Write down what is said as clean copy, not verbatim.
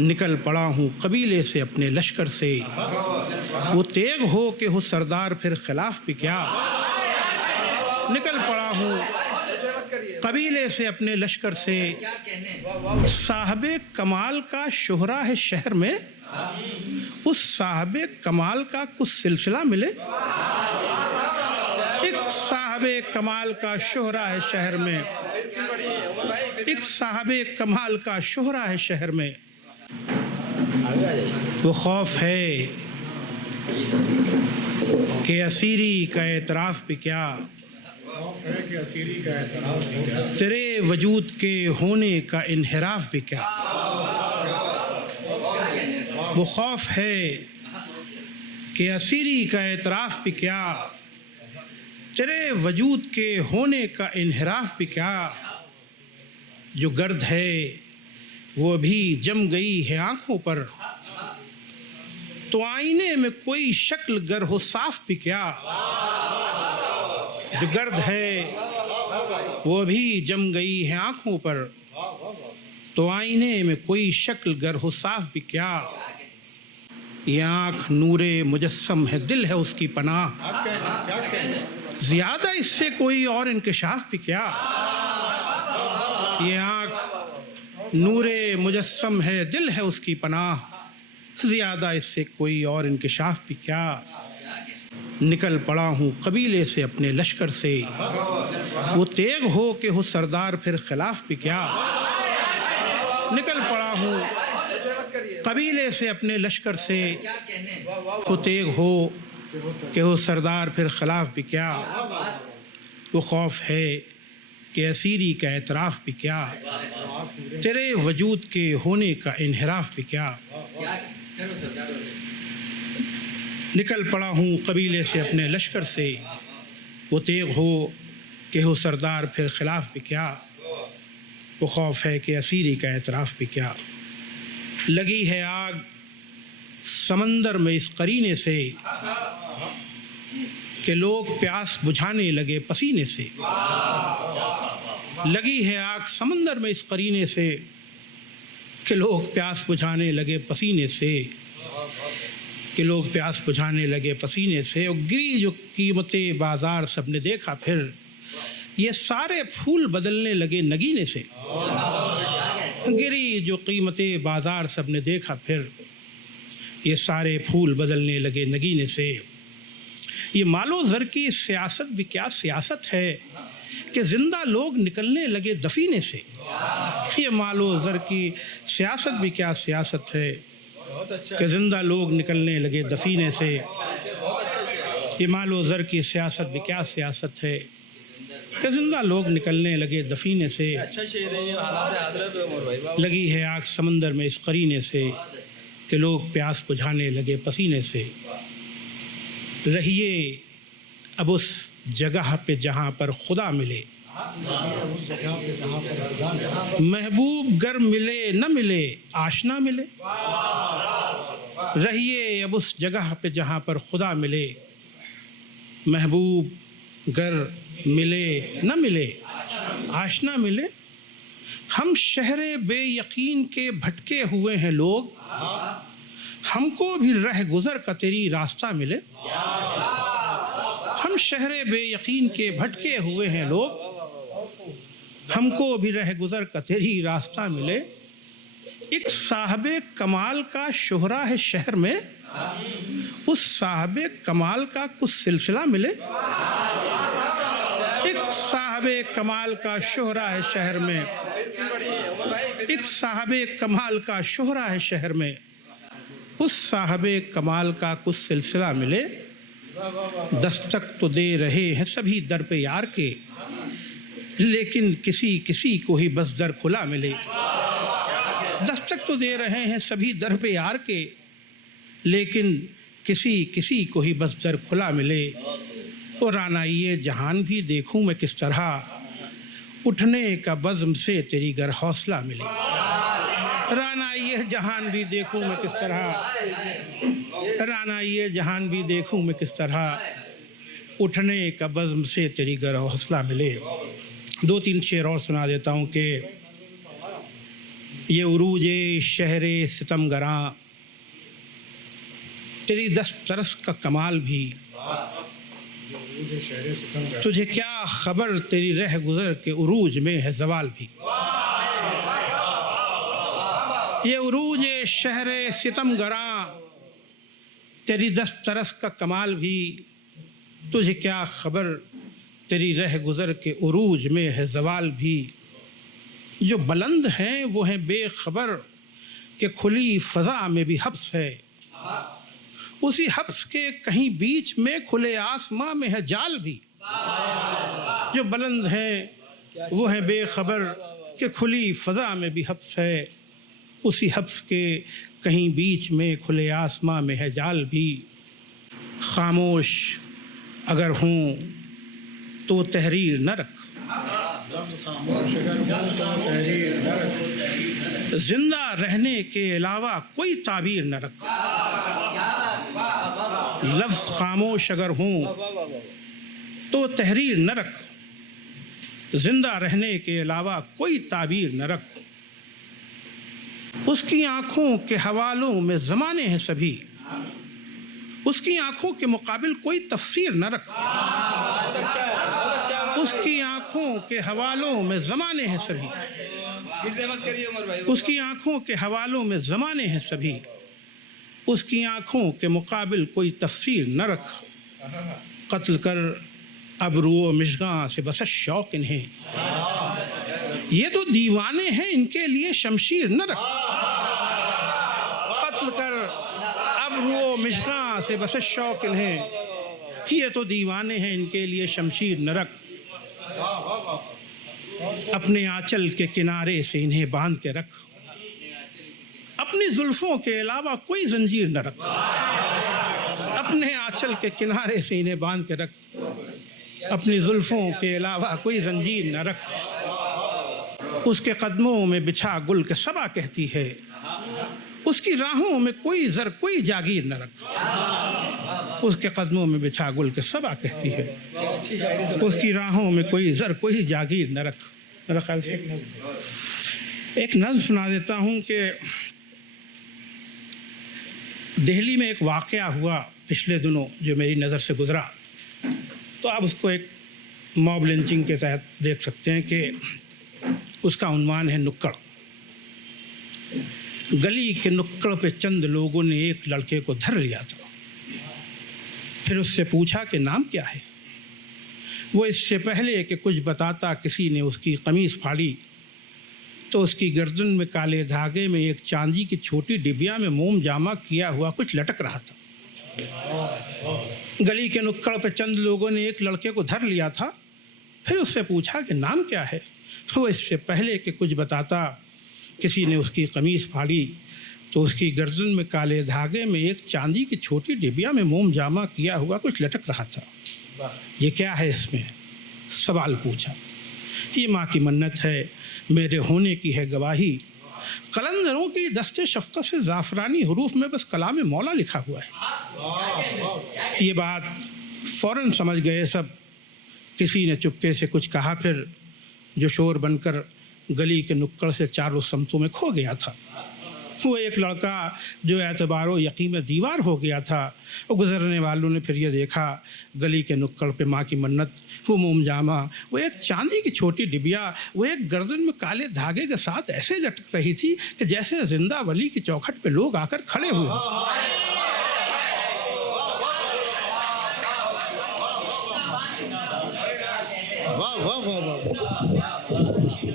نکل پڑا ہوں قبیلے سے اپنے لشکر سے، وہ تیغ ہو کہ ہو سردار پھر خلاف بھی کیا۔ نکل پڑا ہوں قبیلے سے اپنے لشکر سے، صاحب کمال کا شہرا ہے شہر میں، اس صاحب کمال کا کچھ سلسلہ ملے۔ ایک صاحب کمال کا شہرا ہے شہر میں، ایک صاحب کمال کا شہرا ہے شہر میں، وہ خوف ہے کہ اسیری کا اعتراف بھی کیا، تیرے وجود کے ہونے کا انحراف بھی کیا۔ وہ خوف ہے کہ اسیری کا اعتراف بھی کیا، تیرے وجود کے ہونے کا انحراف بھی کیا۔ جو گرد ہے وہ بھی جم گئی ہے آنکھوں پر، تو آئینے میں کوئی شکل گر ہو صاف بھی کیا۔ جو گرد ہے وہ بھی جم گئی ہے آنکھوں پر، تو آئینے میں کوئی شکل گر ہو صاف بھی کیا۔ یہ آنکھ نور مجسم ہے، دل ہے اس کی پناہ، زیادہ اس سے کوئی اور انکشاف بھی کیا۔ یہ آنکھ نور مجسم ہے، دل ہے اس کی پناہ، زیادہ اس سے کوئی اور انکشاف بھی کیا۔ نکل پڑا ہوں قبیلے سے اپنے لشکر سے، وہ تیغ ہو کہ ہو سردار پھر خلاف بھی کیا۔ نکل پڑا ہوں قبیلے سے اپنے لشکر سے، وہ تیغ ہو کہ ہو سردار پھر خلاف بھی کیا۔ وہ خوف ہے کہ اسیری کا اعتراف بھی کیا، تیرے وجود کے ہونے کا انحراف بھی کیا۔ نکل پڑا ہوں قبیلے سے اپنے لشکر سے، وہ تیغ ہو کہ ہو سردار پھر خلاف بھی کیا۔ وہ خوف ہے کہ اسیری کا اعتراف بھی کیا۔ لگی ہے آگ سمندر میں اس قرینے سے، کہ لوگ پیاس بجھانے لگے پسینے سے۔ لگی ہے آگ سمندر میں اس قرینے سے، کہ لوگ پیاس بجھانے لگے پسینے سے، کہ لوگ پیاس بجھانے لگے پسینے سے۔ اور گری جو قیمتیں بازار سب نے دیکھا پھر، یہ سارے پھول بدلنے لگے نگینے سے۔ گری جو قیمتیں بازار سب نے دیکھا پھر، یہ سارے پھول بدلنے لگے نگینے سے۔ یہ مال و زر کی سیاست بھی کیا سیاست ہے، کہ زندہ لوگ نکلنے لگے دفینے سے۔ یہ مال و زر کی سیاست بھی کیا سیاست ہے، کہ زندہ لوگ نکلنے لگے دفینے سے۔ یہ مال و زر کی سیاست بھی کیا سیاست ہے، کہ زندہ لوگ نکلنے لگے دفینے سے۔ لگی ہے آگ سمندر میں اس قرینے سے، کہ لوگ پیاس بجھانے لگے پسینے سے۔ رہیے اب اس جگہ پہ جہاں پر خدا ملے، محبوب گر ملے نہ ملے آشنا ملے۔ رہیے اب اس جگہ پہ جہاں پر خدا ملے، محبوب گر ملے نہ ملے آشنا ملے۔ ہم شہر بے یقین کے بھٹکے ہوئے ہیں لوگ، ہم کو بھی رہ گزر کا تیری راستہ ملے۔ ہم شہر بے یقین کے بھٹکے ہوئے ہیں لوگ، ہم کو بھی رہ گزر کا تیری راستہ ملے۔ ایک صاحب کمال کا شہرا ہے شہر میں، اس صاحب کمال کا کچھ سلسلہ ملے۔ ایک صاحب کمال کا شہرا ہے شہر میں، ایک صاحب کمال کا شہرا ہے شہر میں، اس صاحب کمال کا کچھ سلسلہ ملے۔ دستک تو دے رہے ہیں سبھی در پہ یار کے، لیکن کسی کسی کو ہی بس در کھلا ملے۔ دستک تو دے رہے ہیں سبھی در پہ یار کے، لیکن کسی کسی کو ہی بس در کھلا ملے۔ تو رانائی جہان بھی دیکھوں میں کس طرح، اٹھنے کا بزم سے تیری گر حوصلہ ملے۔ رانائی جہان بھی دیکھوں میں کس طرح، رانائی جہان بھی دیکھوں میں کس طرح، اٹھنے کا بزم سے تیری گر حوصلہ ملے۔ دو تین شعر اور سنا دیتا ہوں کہ یہ عروج شہر ستم گراں تیری دست طرس کا کمال بھی، تجھے کیا خبر تیری رہ گزر کے عروج میں ہے زوال بھی۔ یہ عروج شہر ستم گراں تیری دست طرس کا کمال بھی، تجھے کیا خبر تیری رہ گزر کے عروج میں ہے زوال بھی۔ جو بلند ہیں وہ ہیں بے خبر کہ کھلی فضا میں بھی حبس ہے، اسی حبس کے کہیں بیچ میں کھلے آسماں میں ہے جال بھی۔ جو بلند ہیں وہ ہیں بے خبر کہ کھلی فضا میں بھی حبس ہے، اسی حبس کے کہیں بیچ میں کھلے آسماں میں ہے جال بھی۔ خاموش اگر ہوں تو تحریر نہ رکھ، زندہ رہنے کے علاوہ کوئی تعبیر نہ رکھ۔ لفظ خاموش اگر ہوں تو تحریر نہ رکھ، زندہ رہنے کے علاوہ کوئی تعبیر نہ رکھ۔ اس کی آنکھوں کے حوالوں میں زمانے ہیں سبھی، اس کی آنکھوں کے مقابل کوئی تفسیر نہ رکھ۔ اس کی آنکھوں کے حوالوں میں زمانے ہیں سبھی، اس کی آنکھوں کے حوالوں میں زمانے ہیں سبھی، اس کی آنکھوں کے مقابل کوئی تفسیر نہ رکھ۔ قتل کر ابرو و مشگاں سے بس شوق انہیں، یہ تو دیوانے ہیں ان کے لیے شمشیر نہ رکھ۔ قتل کر ابرو و مشگاں سے بس شوق انہیں، یہ تو دیوانے ہیں ان کے لیے شمشیر نہ رکھ۔ اپنے آنچل کے کنارے سے انہیں باندھ کے رکھ، اپنی زلفوں کے علاوہ کوئی زنجیر نہ رکھ۔ اپنے آنچل کے کنارے سے انہیں باندھ کے رکھ، اپنی زلفوں کے علاوہ کوئی زنجیر نہ رکھ۔ اس کے قدموں میں بچھا گل کے صبا کہتی ہے، اس کی راہوں میں کوئی زر کوئی جاگیر نہ رکھ۔ اس کے قدموں میں بچھا گل کے صبا کہتی ہے، اس کی راہوں میں کوئی زر کوئی جاگیر نہ رکھ۔ میرا خیال سے ایک نظم سنا دیتا ہوں کہ دہلی میں ایک واقعہ ہوا پچھلے دنوں جو میری نظر سے گزرا، تو آپ اس کو ایک موب لنچنگ کے تحت دیکھ سکتے ہیں کہ اس کا عنوان ہے نکڑ۔ گلی کے نکڑ پہ چند لوگوں نے ایک لڑکے کو دھر لیا تھا، پھر اس سے پوچھا کہ نام کیا ہے۔ وہ اس سے پہلے کہ کچھ بتاتا کسی نے اس کی قمیص پھاڑی تو اس کی گردن میں کالے دھاگے میں ایک چاندی کی چھوٹی ڈبیا میں موم جامہ کیا ہوا کچھ لٹک رہا تھا۔ گلی کے نکڑ پہ چند لوگوں نے ایک لڑکے کو دھر لیا تھا، پھر اس سے پوچھا کہ نام کیا ہے۔ وہ اس سے پہلے کہ کچھ بتاتا کسی نے اس کی قمیص پھاڑی تو اس کی گردن میں کالے دھاگے میں ایک چاندی کی چھوٹی ڈبیا میں موم جامہ کیا ہوا کچھ لٹک رہا تھا۔ یہ کیا ہے؟ اس میں سوال پوچھا۔ یہ ماں کی منت ہے، میرے ہونے کی ہے گواہی، قلندروں کی دست شفقت سے زعفرانی حروف میں بس کلام مولا لکھا ہوا ہے۔ یہ بات فوراً سمجھ گئے سب۔ کسی نے چپکے سے کچھ کہا، پھر جو شور بن کر گلی کے نکڑ سے چاروں سمتوں میں کھو گیا تھا۔ وہ ایک لڑکا جو اعتبار و یقین میں دیوار ہو گیا تھا، وہ گزرنے والوں نے پھر یہ دیکھا گلی کے نکڑ پہ ماں کی منت، وہ موم جامہ، وہ ایک چاندی کی چھوٹی ڈبیا، وہ ایک گردن میں کالے دھاگے کے ساتھ ایسے لٹک رہی تھی کہ جیسے زندہ ولی کی چوکھٹ پہ لوگ آ کر کھڑے ہوئے۔ واہ واہ واہ واہ۔